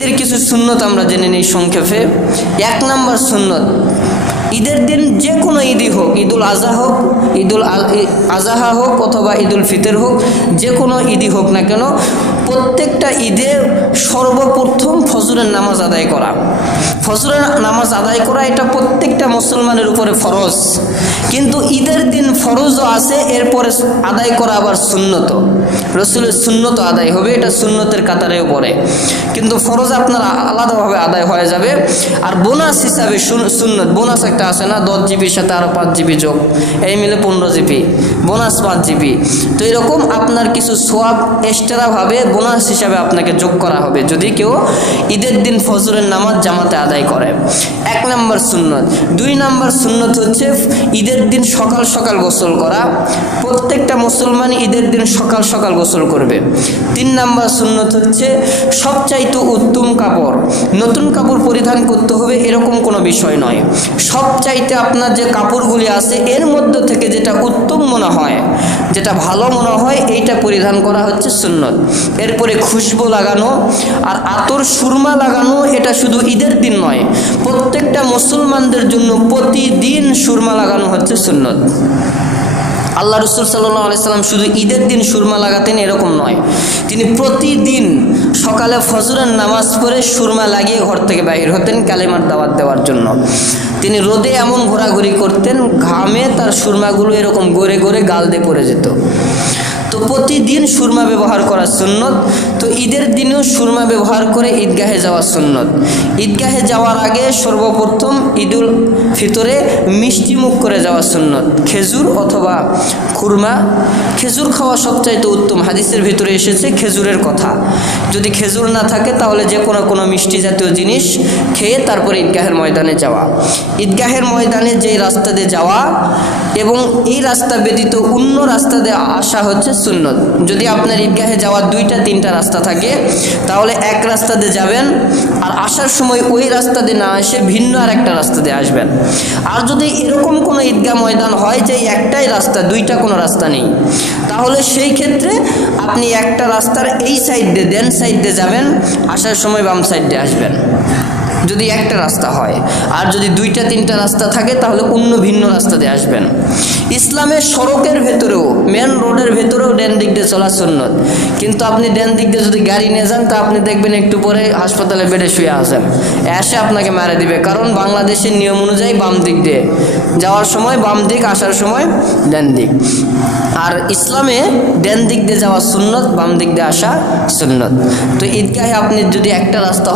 ঈদের কিছু সুন্নত আমরা জেনে নিই সংক্ষেপে। 1 নম্বর সুন্নত, ঈদের দিন যে কোনো ঈদই হোক, ঈদুল আজহা হোক, ঈদুল আজহা হোক অথবা ঈদুল ফিতর হোক, যে কোনো ঈদই হোক না কেন, প্রত্যেকটা ঈদে সর্বপ্রথম ফজরের নামাজ আদায় করা। ফজরের নামাজ আদায় করা এটা প্রত্যেকটা মুসলমানের উপরে ফরজ, কিন্তু ঈদের দিন ফরজও আছে, এরপরে আদায় করা আবার সুন্নত, রসুলের সুন্নত আদায় হবে, এটা সুন্নতের কাতারেও পড়ে, কিন্তু ফরজ আপনার আলাদাভাবে আদায় হয়ে যাবে। আর বোনাস হিসাবে সুন্নত, বোনাস একটা আছে না, 10 জিবির সাথে আরও 5 জিবি যোগ, এই মিলে 15 জিবি, বোনাস 5 জিবি। তো এরকম আপনার কিছু সোয়াব এক্সট্রাভাবে বোনাস হিসাবে আপনাকে যোগ করা হবে যদি কেউ ঈদের দিন ফজরের নামাজ জামাতে আদায় করে। 1 নম্বর সুন্নত। 2 নম্বর সুন্নত হচ্ছে ঈদের দিন সকাল সকাল গোসল করা। প্রত্যেকটা মুসলমান ঈদের দিন সকাল সকাল গোসল করবে। 3 নম্বর সুন্নত হচ্ছে সবচাইতে উত্তম কাপড়, নতুন কাপড় পরিধান করতে হবে এরকম কোনো বিষয় নয়, সবচাইতে আপনার যে কাপড়গুলি আছে এর মধ্যে থেকে যেটা উত্তম মনে হয়, যেটা ভালো মনে হয়, এইটা পরিধান করা হচ্ছে সুন্নত। এরপরে খুশবু লাগানো আর আতর সুরমা লাগানো, এটা শুধু ঈদের দিন নয়, প্রত্যেকটা মুসলমানদের জন্য প্রতিদিন সুরমা লাগানো হচ্ছে সুন্নত। আল্লাহ রসুল সাল্লাল্লাহু আলাইহি সাল্লাম শুধু ঈদের দিন সুরমা লাগাতেন এরকম নয়, তিনি প্রতিদিন সকালে ফজরের নামাজ পড়ে সুরমা লাগিয়ে ঘর থেকে বাইর হতেন কালেমার দাওয়াত দেওয়ার জন্য। তিনি রোদে এমন ঘোরাঘুরি করতেন, ঘামে তার সুরমাগুলো এরকম গড়ে গড়ে গাল দিয়ে পড়ে যেত। তো প্রতিদিন সুরমা ব্যবহার করা সুন্নত। তো ঈদের দিনেও সুরমা ব্যবহার করে ঈদগাহে যাওয়া সুন্নত। ঈদগাহে যাওয়ার আগে সর্বপ্রথম ঈদুল ফিতরে মিষ্টি মুখ করে যাওয়া সুন্নত, খেজুর অথবা খুরমা। খেজুর খাওয়া সবচাইতে উত্তম, হাদিসের ভিতরে এসেছে খেজুরের কথা। যদি খেজুর না থাকে তাহলে যে কোনো মিষ্টি জাতীয় জিনিস খেয়ে তারপরে ঈদগাহের ময়দানে যাওয়া। ঈদগাহের ময়দানে যেই রাস্তা দিয়ে যাওয়া এবং এই রাস্তা ব্যতীত অন্য রাস্তা দিয়ে আসা হচ্ছে সুন্নত। যদি আপনার ঈদগাহে যাওয়ার 2-3টা রাস্তা থাকে তাহলে এক রাস্তা দিয়ে যাবেন, আর আসার সময় ওই রাস্তা দিয়ে না এসে ভিন্ন আর একটা রাস্তা দিয়ে আসবেন। আর যদি এরকম কোনো ঈদগাহ ময়দান হয় যে একটাই রাস্তা, 2টা কোনো রাস্তা নেই, তাহলে সেই ক্ষেত্রে আপনি একটা রাস্তার এই সাইড দিয়ে দেন সাইড দিয়ে যাবেন, আসার সময় বাম সাইড দিয়ে আসবেন, যদি একটা রাস্তা হয়। আর যদি 2-3টা রাস্তা থাকে তাহলে অন্য ভিন্ন রাস্তা দিয়ে আসবেন। ইসলামের সড়কের ভেতরেও, মেন রোডের ভেতরেও ডান দিক দিয়ে চলা সুন্নত, কিন্তু আপনি ডান দিক দিয়ে যদি গাড়ি নিয়ে যান তা আপনি দেখবেন একটু পরে হাসপাতালে বেডে শুয়ে আছেন, এসে আপনাকে মারা দিবে, কারণ বাংলাদেশের নিয়ম অনুযায়ী বাম দিক দিয়ে যাওয়ার সময় বাম দিক, আসার সময় ডান দিক। আর ইসলামে ডান দিক দিয়ে যাওয়া সুন্নত, বাম দিক দিয়ে আসা সুন্নত। তো ঈদগাহে আপনি যদি একটা রাস্তা